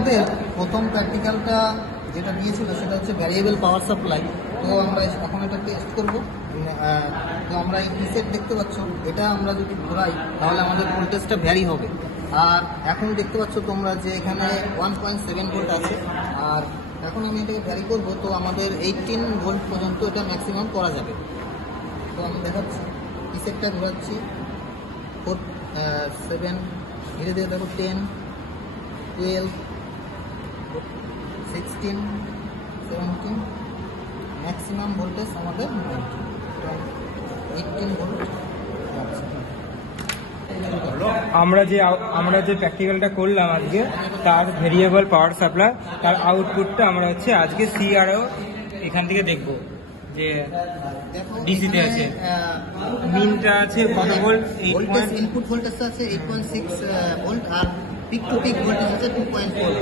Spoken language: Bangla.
আমাদের প্রথম প্র্যাকটিক্যালটা যেটা দিয়েছিল সেটা হচ্ছে ভ্যারিয়েবল পাওয়ার সাপ্লাই। তো আমরা এখন এটা টেস্ট করবো। তো আমরা এই প্রিসেট দেখতে পাচ্ছ, এটা আমরা যদি ঘোরাই তাহলে আমাদের ভোল্টেজটা ভ্যারি হবে। আর এখন দেখতে পাচ্ছ তোমরা যে এখানে 1.7 ভোল্ট আছে। আর এখন আমি এটাকে ভ্যারি করবো, তো আমাদের 18 ভোল্ট পর্যন্ত এটা ম্যাক্সিমাম করা যাবে। তো আমি দেখাচ্ছি, প্রিসেটটা ঘোরাচ্ছি 4 7, ধীরে ধীরে দেখো 10 12 16 17, ম্যাক্সিমাম ভোল্টেজ আমাদের 18 ভোল্ট। আমরা যে প্র্যাকটিক্যালটা করলাম আজকে, তার ভেরিয়েবল পাওয়ার সাপ্লাই, তার আউটপুটটা আমরা হচ্ছে আজকে সিআরও এখান থেকে দেখব যে ডিসিতে আছে। মিনটা আছে কত ভোল্ট? ইনপুট ভোল্টেজ আছে 8.6 volt, R peak to pick voltage আছে 2.4 ভোল্ট।